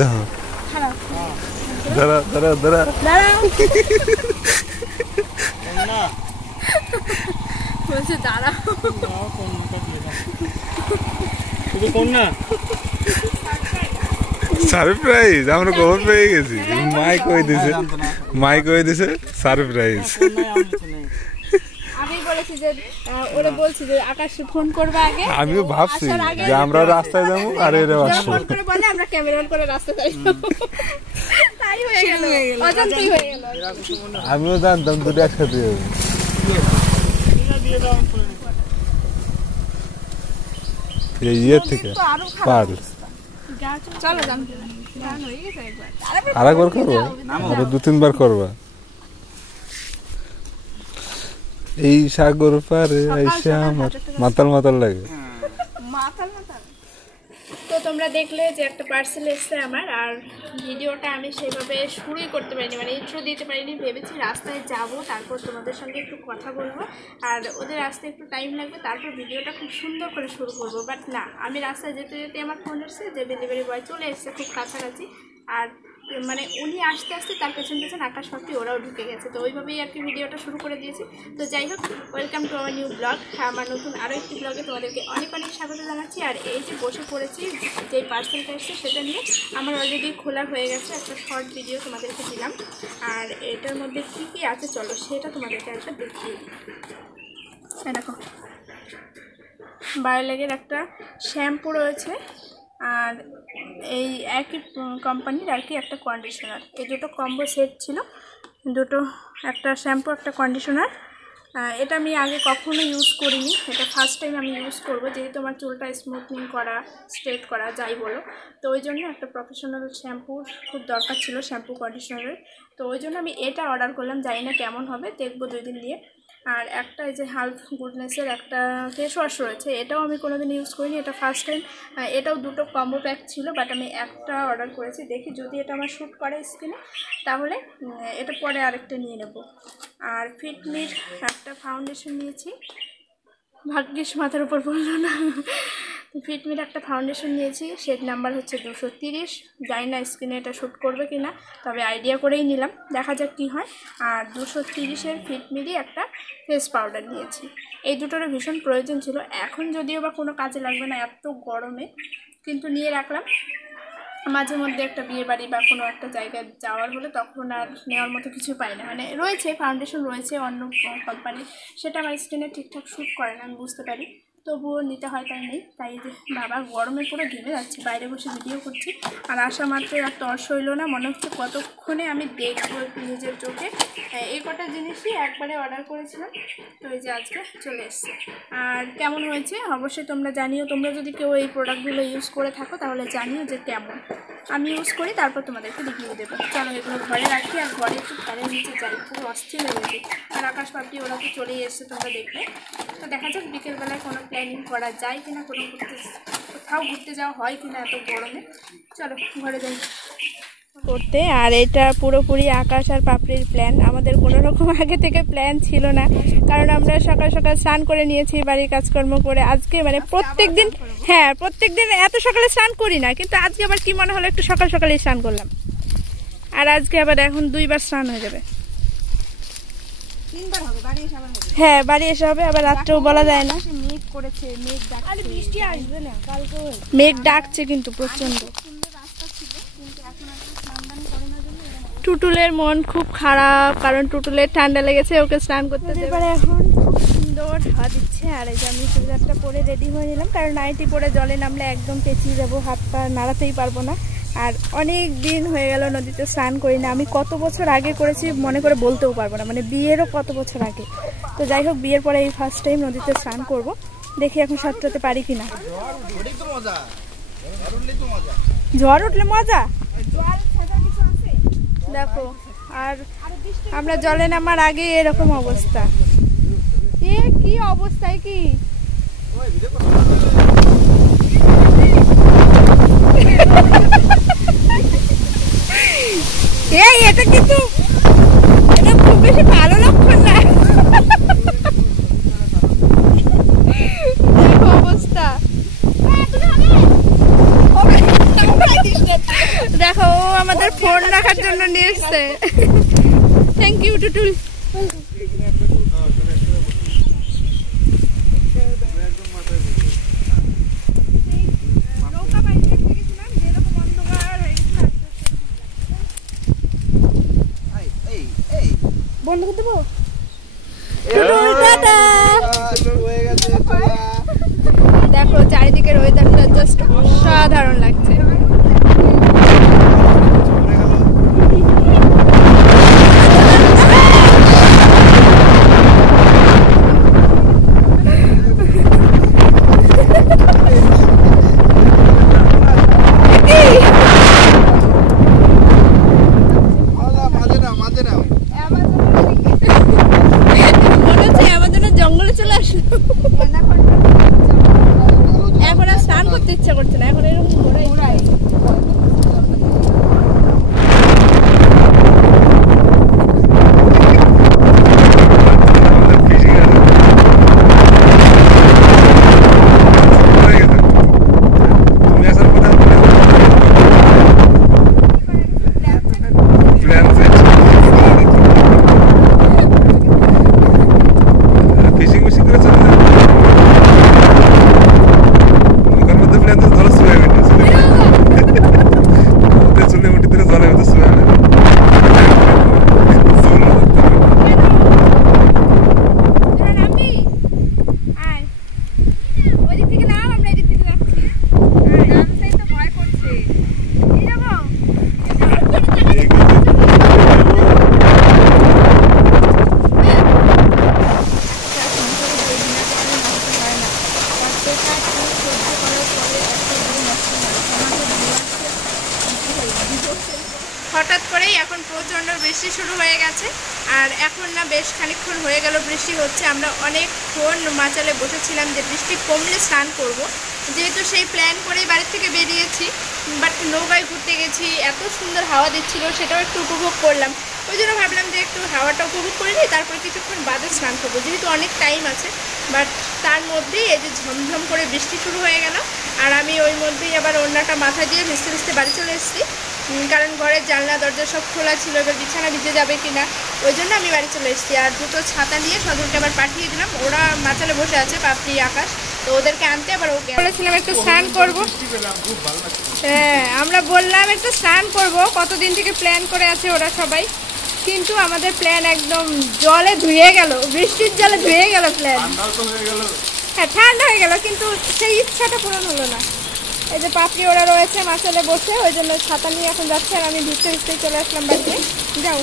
দেখো দাঁড়া দাঁড়া দাঁড়া বলছে দাঁড়া সারপ্রাইজ আমরা খবর পেয়ে গেছি মাই কই দিছে সারপ্রাইজ আমি বলেছি যে ওরা বলছি যে আকাশ ফোন করবে আগে আমিও ভাবছি যে আমরা রাস্তায় যাবো আর এরা আসবো ফোন করে বলে আমরা ক্যামেরা অন করে রাস্তায় যাবো তাই হয়ে গেল অজান্তেই হয়ে গেল আমিও জানতাম দুটো একসাথে হবে এই ইয়ে থেকে পার চলো যাম আরেকবার করবো আরো 2-3 বার করবা এই সাগর পারে আইসা আমার মাতাল মাতাল লাগে মাতাল মাতাল। তো তোমরা দেখলে যে একটা পার্সেল এসছে আমার, আর ভিডিওটা আমি সেভাবে শুরুই করতে পারিনি, মানে ইন্ট্রো দিতে পারিনি। ভেবেছি রাস্তায় যাব, তারপর তোমাদের সঙ্গে একটু কথা বলবো, আর ওদের আসতে একটু টাইম লাগবে, তারপর ভিডিওটা খুব সুন্দর করে শুরু করবো। বাট না, আমি রাস্তায় যেতে যেতে আমার ফোন এসছে যে ডেলিভারি বয় চলে এসছে খুব কাছাকাছি, আর মানে উনি আসতে আসতে তার পেছন পেছন আকাশ পাখি ওরাও ঢুকে গেছে। তো ওইভাবেই আর কি ভিডিওটা শুরু করে দিয়েছি। তো যাই হোক, ওয়েলকাম টু আমার নিউ ব্লগ। আমার নতুন আরও একটি ব্লগে তোমাদেরকে অনেক অনেক স্বাগত জানাচ্ছি। আর এই যে বসে পড়েছি, যেই পার্সেলটা এসছে সেটা নিয়ে আমার অলরেডি খোলা হয়ে গেছে, একটা শর্ট ভিডিও তোমাদেরকে দিলাম। আর এটার মধ্যে কী কী আছে চলো সেটা তোমাদেরকে একটা দেখিয়ে দিই। দেখো, বায়োলেগের একটা শ্যাম্পু রয়েছে, আর এই একই কোম্পানির আর কি একটা কন্ডিশনার। এই দুটো কম্বো সেট ছিল, দুটো, একটা শ্যাম্পু একটা কন্ডিশনার। এটা আমি আগে কখনো ইউজ করিনি, এটা ফার্স্ট টাইম আমি ইউজ করবো, যেহেতু আমার চুলটা স্মুথনিং করা, স্ট্রেট করা যাই বলো। তো ওই জন্য একটা প্রফেশনাল শ্যাম্পুর খুব দরকার ছিল, শ্যাম্পু কন্ডিশনারের। তো ওই জন্য আমি এটা অর্ডার করলাম, জানি না কেমন হবে, দেখবো 2 দিন দিয়ে। আর একটা এই যে হাল্ফ গুডনেসের একটা ফেস ওয়াশ রয়েছে, এটাও আমি কোনোদিন ইউজ করিনি, এটা ফার্স্ট টাইম। এটাও দুটো কম্বো প্যাক ছিল, বাট আমি একটা অর্ডার করেছি, দেখি যদি এটা আমার শ্যুট করে স্কিনে তাহলে এটা পরে আরেকটা নিয়ে নেব। আর ফিটমির একটা ফাউন্ডেশন নিয়েছি, ভাগ্যিস মাথার উপর পড়লো না। ফিটমির একটা ফাউন্ডেশন নিয়েছি, শেড নাম্বার হচ্ছে 230। জানি না স্কিনে এটা শ্যুট করবে কি না, তবে আইডিয়া করেই নিলাম, দেখা যাক কী হয়। আর 230-এর ফিটমিরই একটা ফেস পাউডার নিয়েছি। এই দুটোরও ভীষণ প্রয়োজন ছিল, এখন যদিও বা কোনো কাজে লাগবে না এত গরমে, কিন্তু নিয়ে রাখলাম। মাঝে মধ্যে একটা বিয়ে বাড়ি বা কোনো একটা জায়গায় যাওয়ার হলে তখন আর নেওয়ার মতো কিছু পাই না। মানে রয়েছে ফাউন্ডেশন রয়েছে অন্য কোম্পানির, সেটা আমার স্কিনে ঠিকঠাক শ্যুট করে না, আমি বুঝতে পারি, তবুও নিতে হয়, তাই নেই। তাই যে বাবা গরমে পুরো ঘেমে যাচ্ছে, বাইরে বসে ভিডিও করছি, আর আসা মাত্রই আর তর্স হইল না, মনে হচ্ছে কতক্ষণে আমি দেখবো নিজের চোখে। এই কটা জিনিসই একবারে অর্ডার করেছিলাম, তো এই যে আজকে চলে এসছে। আর কেমন হয়েছে অবশ্যই তোমরা জানিও, তোমরা যদি কেউ এই প্রোডাক্টগুলো ইউজ করে থাকো তাহলে জানিও যে কেমন। আমি ইউজ করি, তারপর তোমাদেরকে দেখিয়ে দেবো। চলো এগুলো ঘরে রাখি, আর ঘরে একটু ঘরের নিচে যাই, পুরো অস্থির হয়ে গেছে। আর আকাশ পাপড়ি ওরা তো চলেই এসছে, তোমরা দেখবে। তো দেখা যাক বিকেলবেলায় কোনো প্ল্যানিং করা যায় কিনা, কোথাও ঘুরতে যাওয়া হয় কিনা এত গরমে। চলো ঘরে যাই করতে। আর এটা পুরোপুরি আকাশ আর পাপড়ির প্ল্যান, আমাদের কোনো রকম আগে থেকে প্ল্যান ছিল না, কারণ আমরা সকাল সকাল স্নান করে নিয়েছি বাড়ির কাজকর্ম করে। আজকে মানে প্রত্যেকদিন, হ্যাঁ প্রত্যেকদিন এত সকালে স্নান করি না, কিন্তু আজকে আবার কি মনে হলো একটু সকাল সকালেই স্নান করলাম। আর আজকে আবার এখন 2 বার স্নান হয়ে যাবে, 3 বার হবে, বাড়ি এসে আবার হবে। হ্যাঁ বাড়ি এসে হবে, আবার রাত্রেও বলা যায় না। মেঘ করেছে, মেঘ ডাকছে, আরে বৃষ্টি আসবে না কালকে, মেঘ ডাকছে কিন্তু প্রচন্ড। টুটুলের মন খুব খারাপ, কারণ টুটুলের ঠান্ডা লেগেছে, ওকে স্নান করতে দেবে। এখন খুব সুন্দর হাওয়া দিচ্ছে। আর এই যে আমি চুড়িদারটা পরে রেডি হয়ে নিলাম, কারণ নাইটি পরে জলে নামলে একদম পেঁচিয়ে যাবো, হাত পা নাড়াতেই পারবো না। আর অনেক দিন হয়ে গেল নদীতে স্নান করি না, আমি কত বছর আগে করেছি মনে করে বলতেও পারবো না, মানে বিয়েরও কত বছর আগে। তো যাই হোক, বিয়ের পরে এই ফার্স্ট টাইম নদীতে স্নান করব, দেখি এখন সাঁতরাতে পারি কিনা। ঝড় উঠলে মজা দেখো। আর আমরা জলে নামার আগে এরকম অবস্থা, এ কি অবস্থায় কি এই, এটা কিন্তু এটা খুব বেশি ভালো লক্ষণ না। দেখো অবস্থা, দেখো চারিদিকের ওয়েদারটা জাস্ট অসাধারণ লাগছে। জঙ্গলে চলে আসলো, এখন আর স্নান করতে ইচ্ছা করছে না, এখন এরকম ঘোরাই। হঠাৎ করেই এখন প্রচণ্ড বৃষ্টি শুরু হয়ে গেছে, আর এখন না বেশ খানিকক্ষণ হয়ে গেল বৃষ্টি হচ্ছে। আমরা অনেকক্ষণ মাচালে বসেছিলাম যে বৃষ্টি কমলে স্নান করব, যেহেতু সেই প্ল্যান করেই বাড়ির থেকে বেরিয়েছি। বাট নৌকায় ঘুরতে গেছি, এত সুন্দর হাওয়া দিচ্ছিল, সেটাও একটু উপভোগ করলাম। ওই জন্য ভাবলাম যে একটু হাওয়াটা উপভোগ করে নিই, তারপর কিছুক্ষণ বাদে স্নান করবো, যেহেতু অনেক টাইম আছে। বাট তার মধ্যেই এই যে ঝমঝম করে বৃষ্টি শুরু হয়ে গেল, আর আমি ওই মধ্যেই আবার ওড়নাটা মাথায় দিয়ে ভিজতে ভিজতে বাড়ি চলে এসেছি, কারণ ঘরের জানলা দরজা সব খোলা ছিল, এবার বিছানা ভিজে যাবে কিনা, ওই জন্য আমি বাড়ি চলে এসেছি। আর দুটো ছাতা নিয়ে সদরকে আবার পাঠিয়ে দিলাম, ওরা মাচালে বসে আছে, পাপড়ি আকাশ, তো ওদেরকে আনতে আবার ওকে বলেছিলাম একটু স্নান করবো। হ্যাঁ, আমরা বললাম একটু স্নান করবো, কতদিন থেকে প্ল্যান করে আছে ওরা সবাই, কিন্তু আমাদের প্ল্যান একদম জলে ধুয়ে গেল, বৃষ্টির জলে ধুয়ে গেল প্ল্যান। হ্যাঁ, ঠান্ডা হয়ে গেল, কিন্তু সেই ইচ্ছাটা পূরণ হলো না। এই যে পাপড়ি ওরা রয়েছে মাচালে বসে, ওই জন্য ছাতা নিয়ে এখন যাচ্ছে, আর আমি ভিজতে ভিজতে চলে আসলাম বাড়িতে। যাও,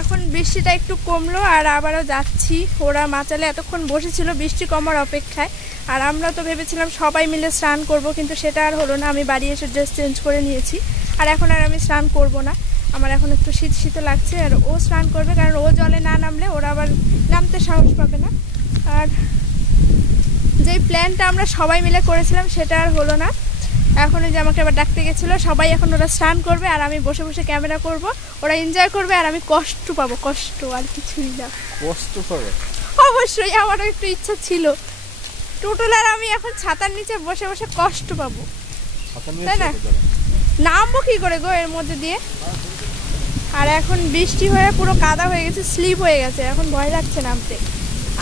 এখন বৃষ্টিটা একটু কমলো আর আবারও যাচ্ছি। ওরা মাচালে এতক্ষণ বসেছিল বৃষ্টি কমার অপেক্ষায়, আর আমরা তো ভেবেছিলাম সবাই মিলে স্নান করব, কিন্তু সেটা আর হলো না। আমি বাড়ি এসে ড্রেস চেঞ্জ করে নিয়েছি, আর এখন আর আমি স্নান করব না। আমার এখন একটু শীত শীত লাগছে, আর ও স্নান করবে, কারণ ও জলে না নামলে ওরা আবার নামতে সাহস পাবে না। আর যেই প্ল্যানটা আমরা সবাই মিলে করেছিলাম সেটা আর হলো না। এখন যে আমাকে আবার ডাকতে গেছিলো সবাই, এখন ওরা স্নান করবে আর আমি বসে বসে ক্যামেরা করব, ওরা এনজয় করবে আর আমি কষ্ট পাবো, কষ্ট আর কিছুই না। কষ্ট পাবে অবশ্যই, আমারও একটু ইচ্ছা ছিল। টুটুল আর আমি এখন ছাতার নিচে বসে বসে কষ্ট পাবো, তাই না? নামবো কি করে গো এর মধ্যে দিয়ে? আর এখন বৃষ্টি হয়ে পুরো কাদা হয়ে গেছে, স্লিপ হয়ে গেছে, এখন ভয় লাগছে নামতে।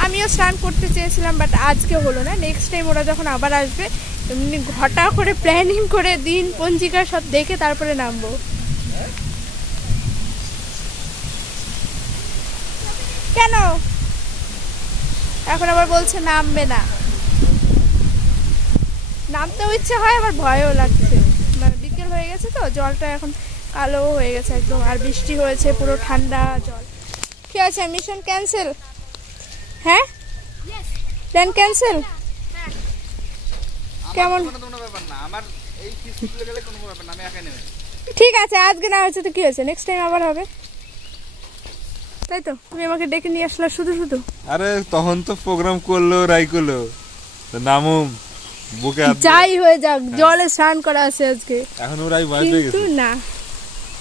আমিও স্নান করতে চেয়েছিলাম, বাট আজকে হলো না। নেক্সট টাইম ওরা যখন আবার আসবে, এমনি ঘটা করে প্ল্যানিং করে দিন পঞ্জিকা সব দেখে তারপরে নামবো। কেন এখন আবার বলছে নামবে না? নামতেও ইচ্ছে হয়, আবার ভয়ও লাগছে। মানে বিকেল হয়ে গেছে তো, জলটা এখন কালো হয়ে গেছে একদম, আর বৃষ্টি হয়েছে, পুরো ঠান্ডা জল। কি আছে, মিশন ক্যান্সেল? হ্যাঁ, প্ল্যান ক্যান্সেল? কেমন? ঠিক আছে, আজকে না হয়েছে তো কি হয়েছে, নেক্সট টাইম আবার হবে, তাই তো? তুমি আমাকে ডেকে নিয়ে আসলে শুধু শুধু। আরে তখন তো প্রোগ্রাম করলো, রাই করলো, নামুম বুকে যাই হয়ে যাক, জলে স্নান করা আছে আজকে। এখন ওরাই ভয় পেয়ে গেছে। কিন্তু না,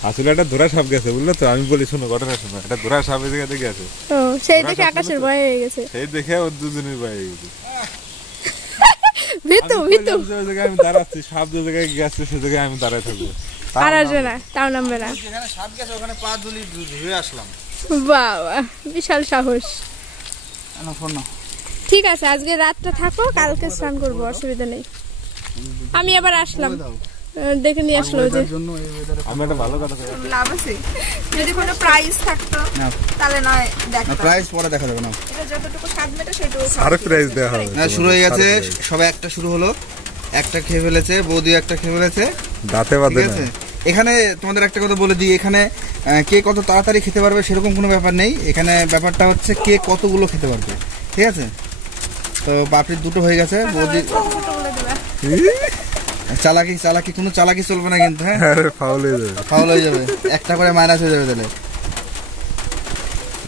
আসলে একটা ধরা সাপ গেছে, বুঝলো তো? আমি বলি শোনো, ঘটনা শোনো, একটা ধরা সাপ এদিকে গেছে, তো সেই দেখে আকাশের ভয় হয়ে গেছে, সেই দেখে ওর দুজনের ভয় হয়ে গেছে। ভিতু ভিতু যে জায়গায় আমি দাঁড়াচ্ছি, সাপ যে জায়গায় গেছে সে জায়গায় আমি দাঁড়ায় থাকবো, আর আসবে না, তাও নামবে না। যেখানে সাপ গেছে ওখানে পা ধুলি ধুয়ে আসলাম। বাবা, বিশাল সাহস। ঠিক আছে, আজকে রাতটা থাকো, কালকে স্নান করবো, অসুবিধা নেই। আমি আবার আসলাম, দেখে নিয়ে আসলো যে আমি একটা ভালো কথা কই লাভ আছে যদি কোনো প্রাইস থাকতো তাহলে নয় না প্রাইস পরে দেখা যাবে না। এটা যতটুকু স্বাদ মেটে সেটুকু সারপ্রাইজ দেওয়া হবে। না শুরু হয়ে গেছে, সবাই একটা শুরু হলো, একটা খেয়ে ফেলেছে, বৌদি একটা খেয়ে ফেলেছে, দাঁতে বাঁধে ঠিক না। আছে। এখানে তোমাদের একটা কথা বলে দিই, এখানে কে কত তাড়াতাড়ি খেতে পারবে সেরকম কোনো ব্যাপার নেই। এখানে ব্যাপারটা হচ্ছে কে কতগুলো খেতে পারবে, ঠিক আছে। তো পাপড়ি দুটো হয়ে গেছে, বৌদি চালাকি কোনো চালাকি চলবে না কিন্তু, হ্যাঁ আরে ফাউল হয়ে যাবে, ফাউল হয়ে যাবে, একটা করে মাইনাস হয়ে যাবে তাহলে।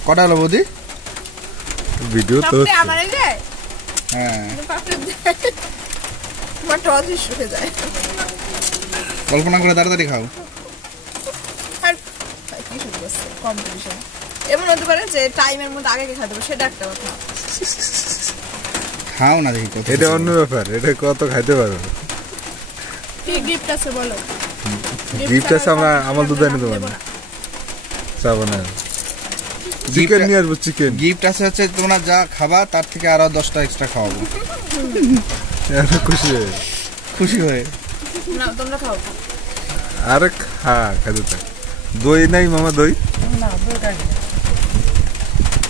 কটা হলো বৌদি? ভিডিও তো সবটা আমারে যায় হ্যাঁ আমার টস শুকে যায় কল্পনা করে তাড়াতাড়ি খাও। আর কি শুরু করছে কম্পিটিশন, এমন হতে পারে যে টাইমের মধ্যে আগে খেতে হবে, সেটা একটা কথা। খাও না দেখি কত। এটা অন্য ব্যাপার, এটা কত খাইতে পারবো। কি গিফট আছে বলো? গিফট আছে, আমরা আমার দুধ এনে দেবো না, চাবো না। চিকেন নিয়ে আসবো, চিকেন গিফট আছে হচ্ছে তোমরা যা খাবা তার থেকে আরো 10টা এক্সট্রা খাওয়াবো। খুশি হয়ে, খুশি হয়ে না তোমরা খাও। আরে খাইতে থাক। দই নাই মামা, দই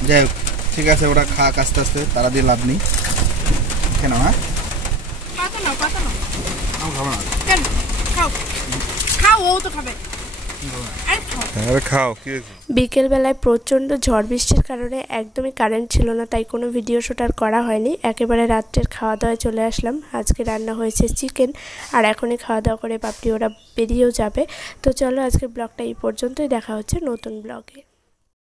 যাই হোক, ঠিক আছে, ওরা খাক আস্তে আস্তে, তারা দিয়ে লাভ নেই। কেন? হ্যাঁ পাতা নাও আমি খাবো না। কেন? খাও খাও, ও তো খাবে। আরে খাও, কি হয়েছে? বিকেলবেলায় প্রচণ্ড ঝড় বৃষ্টির কারণে একদমই কারেন্ট ছিল না, তাই কোনো ভিডিও শ্যুট আর করা হয়নি। একেবারে রাত্রের খাওয়া দাওয়ায় চলে আসলাম। আজকে রান্না হয়েছে চিকেন, আর এখনই খাওয়া দাওয়া করে পাপড়ি ওরা বেরিয়েও যাবে। তো চলো আজকের ব্লগটা এই পর্যন্তই, দেখা হচ্ছে নতুন ব্লগে।